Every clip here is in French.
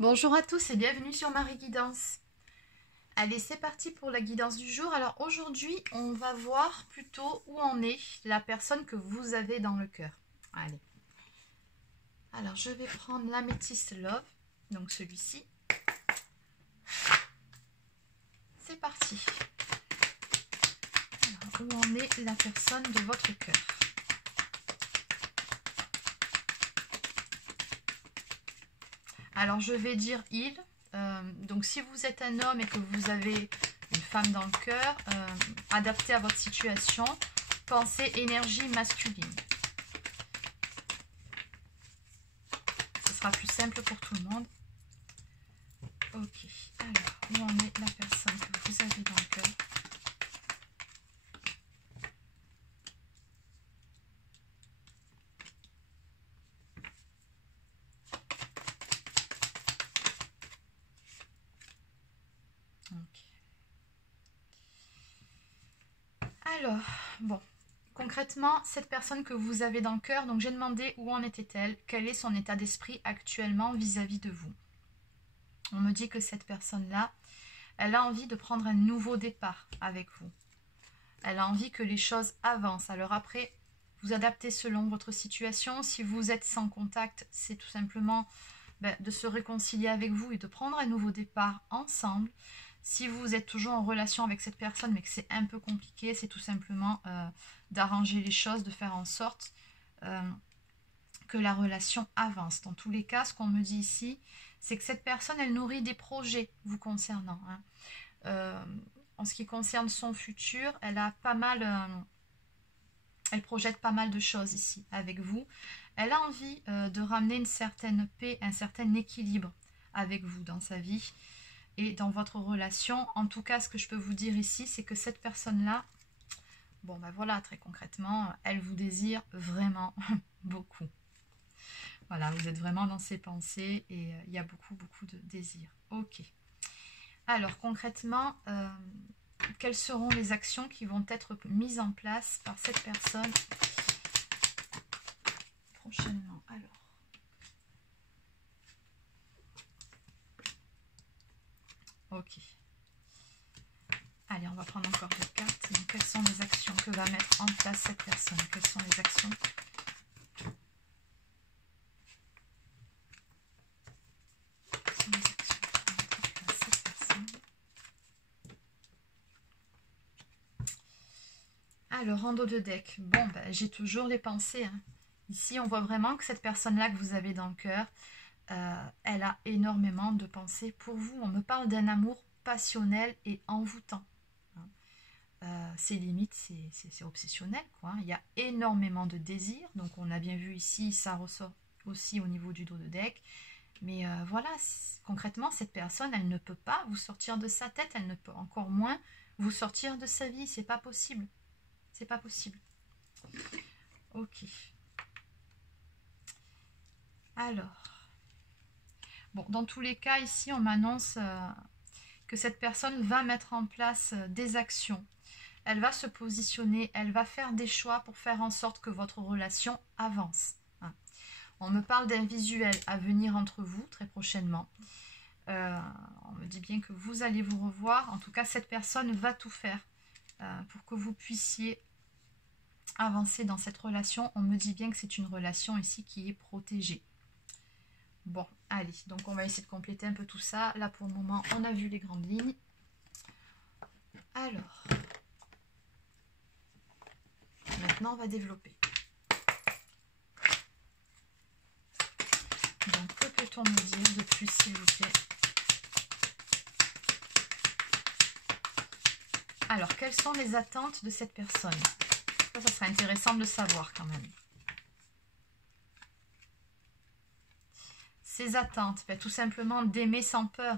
Bonjour à tous et bienvenue sur Marie Guidance. Allez, c'est parti pour la guidance du jour. Alors aujourd'hui, on va voir plutôt où en est la personne que vous avez dans le cœur. Allez. Alors je vais prendre l'améthyste Love, donc celui-ci. C'est parti. Alors, où en est la personne de votre cœur? Alors je vais dire il. Donc si vous êtes un homme et que vous avez une femme dans le cœur, adapté à votre situation, pensez énergie masculine. Ce sera plus simple pour tout le monde. Ok, alors où en est la personne que vous avez dans le cœur? Alors, bon, concrètement, cette personne que vous avez dans le cœur, donc j'ai demandé où en était-elle, quel est son état d'esprit actuellement vis-à-vis de vous. On me dit que cette personne-là, elle a envie de prendre un nouveau départ avec vous. Elle a envie que les choses avancent. Alors après, vous adaptez selon votre situation. Si vous êtes sans contact, c'est tout simplement de se réconcilier avec vous et de prendre un nouveau départ ensemble. Si vous êtes toujours en relation avec cette personne mais que c'est un peu compliqué, c'est tout simplement d'arranger les choses, de faire en sorte que la relation avance. Dans tous les cas, ce qu'on me dit ici, c'est que cette personne, elle nourrit des projets vous concernant. En ce qui concerne son futur, elle a pas mal... elle projette pas mal de choses ici avec vous. Elle a envie de ramener une certaine paix, un certain équilibre avec vous dans sa vie et dans votre relation. En tout cas, ce que je peux vous dire ici, c'est que cette personne-là, bon ben voilà, très concrètement, elle vous désire vraiment beaucoup. Voilà, vous êtes vraiment dans ses pensées et il y a beaucoup de désir. Ok. Alors concrètement, quelles seront les actions qui vont être mises en place par cette personne prochainement? Alors. Ok. Allez, on va prendre encore des cartes. Donc, quelles sont les actions que va mettre en place cette personne? Quelles sont les actions? Alors, en dos de deck, bon, ben, j'ai toujours les pensées. Ici, on voit vraiment que cette personne-là que vous avez dans le cœur, elle a énormément de pensées pour vous. On me parle d'un amour passionnel et envoûtant. C'est limite, c'est obsessionnel, quoi. Il y a énormément de désirs. Donc, on a bien vu ici, ça ressort aussi au niveau du dos de deck. Mais voilà, concrètement, cette personne, elle ne peut pas vous sortir de sa tête. Elle ne peut encore moins vous sortir de sa vie. C'est pas possible. C'est pas possible. Ok. Alors. Bon, dans tous les cas, ici, on m'annonce que cette personne va mettre en place des actions. Elle va se positionner, elle va faire des choix pour faire en sorte que votre relation avance. On me parle d'un visuel à venir entre vous très prochainement. On me dit bien que vous allez vous revoir. En tout cas, cette personne va tout faire pour que vous puissiez avancer dans cette relation. On me dit bien que c'est une relation ici qui est protégée. Bon, allez, donc on va essayer de compléter un peu tout ça. Là, pour le moment, on a vu les grandes lignes. Alors, maintenant, on va développer. Donc, que peut-on me dire de plus, s'il vous plaît? Alors, quelles sont les attentes de cette personne? Ça serait intéressant de le savoir quand même. Ses attentes, tout simplement d'aimer sans peur,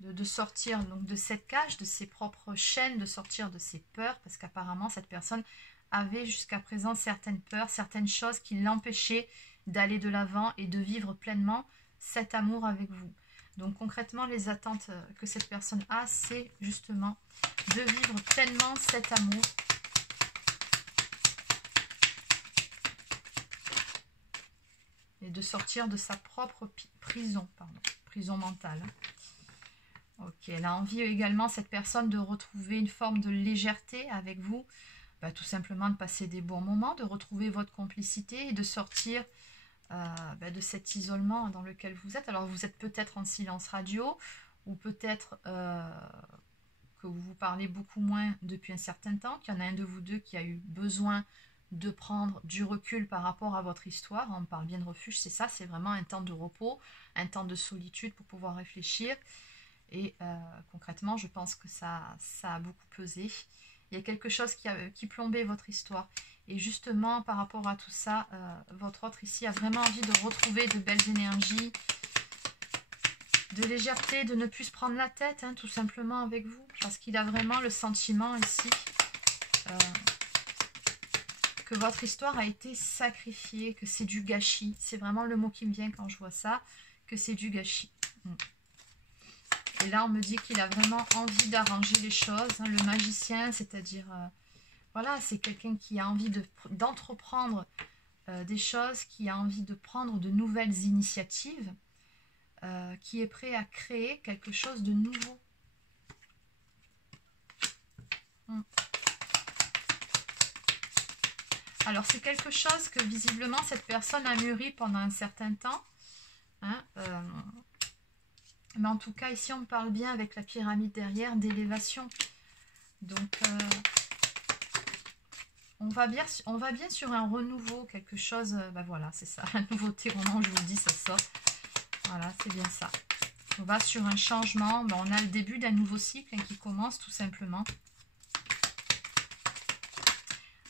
de sortir donc de cette cage, de ses propres chaînes, de sortir de ses peurs, parce qu'apparemment cette personne avait jusqu'à présent certaines peurs, certaines choses qui l'empêchaient d'aller de l'avant et de vivre pleinement cet amour avec vous. Donc concrètement, les attentes que cette personne a, c'est justement de vivre pleinement cet amour. Et de sortir de sa propre prison, prison mentale. Ok, elle a envie également, cette personne, de retrouver une forme de légèreté avec vous. Bah, tout simplement de passer des bons moments, de retrouver votre complicité et de sortir de cet isolement dans lequel vous êtes. Alors vous êtes peut-être en silence radio ou peut-être que vous vous parlez beaucoup moins depuis un certain temps, qu'il y en a un de vous deux qui a eu besoin de prendre du recul par rapport à votre histoire. On parle bien de refuge, c'est ça, c'est vraiment un temps de repos, un temps de solitude pour pouvoir réfléchir. Et concrètement, je pense que ça a beaucoup pesé. Il y a quelque chose qui plombait votre histoire. Et justement, par rapport à tout ça, votre autre ici a vraiment envie de retrouver de belles énergies, de légèreté, de ne plus se prendre la tête, hein, tout simplement avec vous. Parce qu'il a vraiment le sentiment ici que votre histoire a été sacrifiée, que c'est du gâchis. C'est vraiment le mot qui me vient quand je vois ça, que c'est du gâchis. Et là, on me dit qu'il a vraiment envie d'arranger les choses. Hein, le magicien, c'est-à-dire, voilà, c'est quelqu'un qui a envie d'entreprendre des choses, qui a envie de prendre de nouvelles initiatives, qui est prêt à créer quelque chose de nouveau. Alors, c'est quelque chose que visiblement cette personne a mûri pendant un certain temps. Hein, mais en tout cas, ici, on parle bien avec la pyramide derrière d'élévation. Donc, on va bien sur un renouveau, quelque chose. Ben voilà, c'est ça, la nouveauté. Au moment où je vous le dis, ça sort. Voilà, c'est bien ça. On va sur un changement. Ben, on a le début d'un nouveau cycle qui commence tout simplement.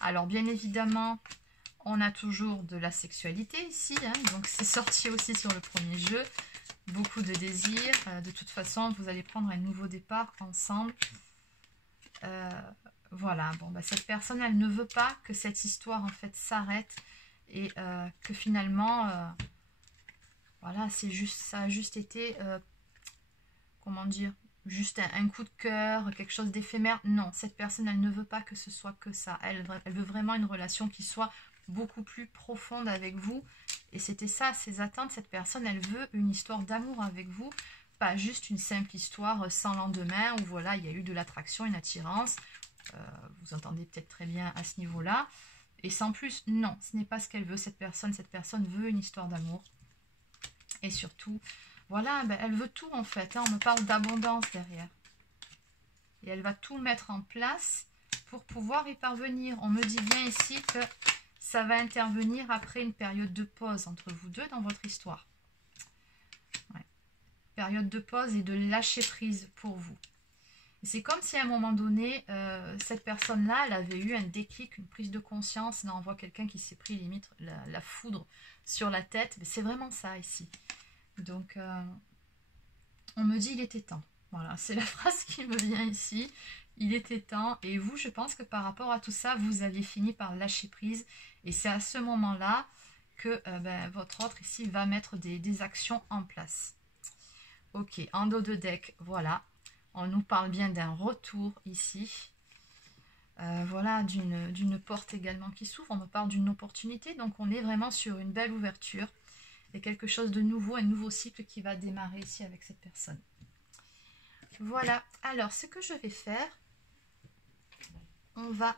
Alors, bien évidemment, on a toujours de la sexualité ici. Hein, donc, c'est sorti aussi sur le premier jeu. Beaucoup de désirs. De toute façon, vous allez prendre un nouveau départ ensemble. Voilà. Bon, bah, cette personne, elle ne veut pas que cette histoire, en fait, s'arrête. Et que finalement, voilà, ça a juste été, comment dire, juste un coup de cœur, quelque chose d'éphémère. Non, cette personne, elle ne veut pas que ce soit que ça. Elle veut vraiment une relation qui soit beaucoup plus profonde avec vous. Et c'était ça, ses attentes. Cette personne, elle veut une histoire d'amour avec vous. Pas juste une simple histoire sans lendemain où voilà, il y a eu de l'attraction, une attirance. Vous entendez peut-être très bien à ce niveau-là. Et sans plus, non, ce n'est pas ce qu'elle veut, cette personne. Cette personne veut une histoire d'amour. Et surtout, voilà, ben, elle veut tout en fait. Hein, on me parle d'abondance derrière. Et elle va tout mettre en place pour pouvoir y parvenir. On me dit bien ici que ça va intervenir après une période de pause entre vous deux dans votre histoire. Ouais. Période de pause et de lâcher prise pour vous. C'est comme si à un moment donné, cette personne-là, elle avait eu un déclic, une prise de conscience. Là, on voit quelqu'un qui s'est pris limite la foudre sur la tête. C'est vraiment ça ici. Donc, on me dit il était temps. Voilà, c'est la phrase qui me vient ici. Il était temps. Et vous, je pense que par rapport à tout ça, vous aviez fini par lâcher prise. Et c'est à ce moment-là que votre autre ici va mettre des actions en place. Ok, en dos de deck, voilà. On nous parle bien d'un retour ici. Voilà, d'une porte également qui s'ouvre. On me parle d'une opportunité. Donc, on est vraiment sur une belle ouverture. Il y a quelque chose de nouveau, un nouveau cycle qui va démarrer ici avec cette personne. Voilà. Alors, ce que je vais faire, on va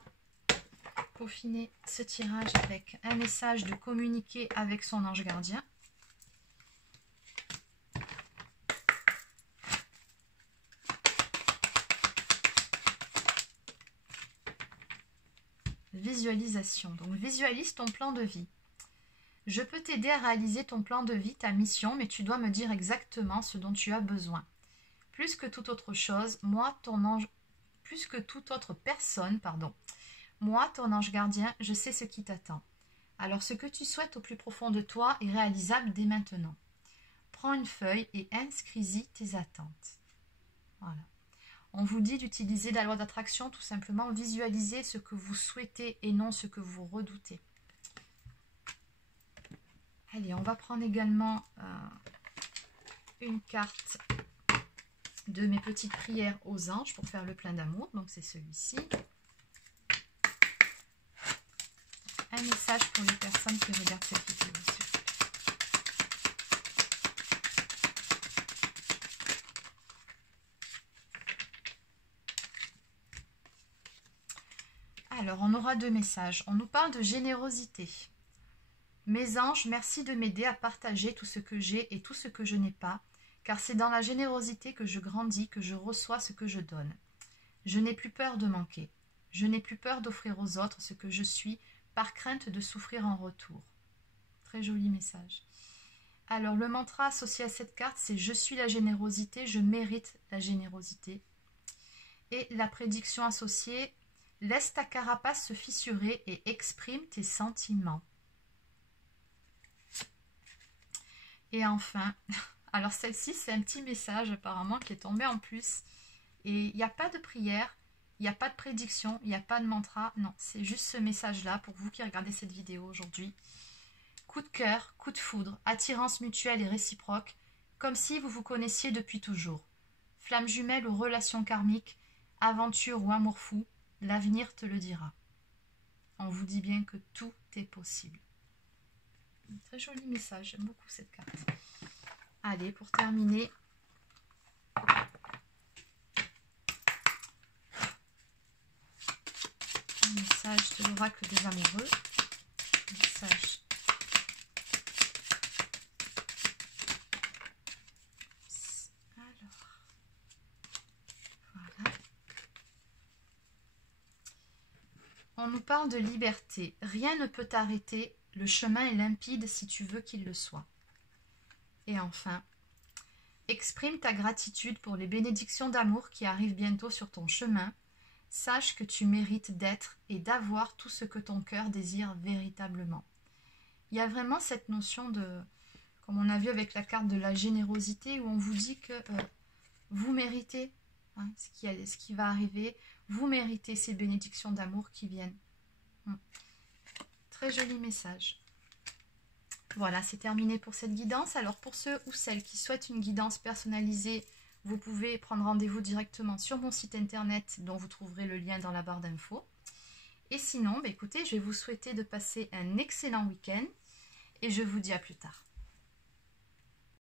peaufiner ce tirage avec un message de communiquer avec son ange gardien. Visualisation. Donc, visualise ton plan de vie. Je peux t'aider à réaliser ton plan de vie, ta mission, mais tu dois me dire exactement ce dont tu as besoin. Plus que toute autre chose, moi, ton ange, plus que toute autre personne, pardon, moi, ton ange gardien, je sais ce qui t'attend. Alors, ce que tu souhaites au plus profond de toi est réalisable dès maintenant. Prends une feuille et inscris-y tes attentes. Voilà. On vous dit d'utiliser la loi d'attraction, tout simplement visualiser ce que vous souhaitez et non ce que vous redoutez. Allez, on va prendre également une carte de mes petites prières aux anges pour faire le plein d'amour. Donc, c'est celui-ci. Un message pour les personnes qui regardent cette vidéo. Alors, on aura 2 messages. On nous parle de générosité. Mes anges, merci de m'aider à partager tout ce que j'ai et tout ce que je n'ai pas, car c'est dans la générosité que je grandis, que je reçois ce que je donne. Je n'ai plus peur de manquer. Je n'ai plus peur d'offrir aux autres ce que je suis, par crainte de souffrir en retour. Très joli message. Alors, le mantra associé à cette carte, c'est « Je suis la générosité, je mérite la générosité ». Et la prédiction associée, « Laisse ta carapace se fissurer et exprime tes sentiments ». Et enfin, alors celle-ci, c'est un petit message apparemment qui est tombé en plus. Et il n'y a pas de prière, il n'y a pas de prédiction, il n'y a pas de mantra. Non, c'est juste ce message-là pour vous qui regardez cette vidéo aujourd'hui. Coup de cœur, coup de foudre, attirance mutuelle et réciproque, comme si vous vous connaissiez depuis toujours. Flamme jumelle ou relation karmique, aventure ou amour fou, l'avenir te le dira. On vous dit bien que tout est possible. Très joli message, j'aime beaucoup cette carte. Allez, pour terminer, un message de l'oracle des amoureux. Message. Alors, voilà. On nous parle de liberté. Rien ne peut t'arrêter. Le chemin est limpide si tu veux qu'il le soit. Et enfin, exprime ta gratitude pour les bénédictions d'amour qui arrivent bientôt sur ton chemin. Sache que tu mérites d'être et d'avoir tout ce que ton cœur désire véritablement. Il y a vraiment cette notion de, comme on a vu avec la carte de la générosité, où on vous dit que vous méritez ce qui va arriver, vous méritez ces bénédictions d'amour qui viennent. Très joli message. Voilà, c'est terminé pour cette guidance. Alors pour ceux ou celles qui souhaitent une guidance personnalisée, vous pouvez prendre rendez-vous directement sur mon site internet dont vous trouverez le lien dans la barre d'infos. Et sinon, écoutez, je vais vous souhaiter de passer un excellent week-end et je vous dis à plus tard.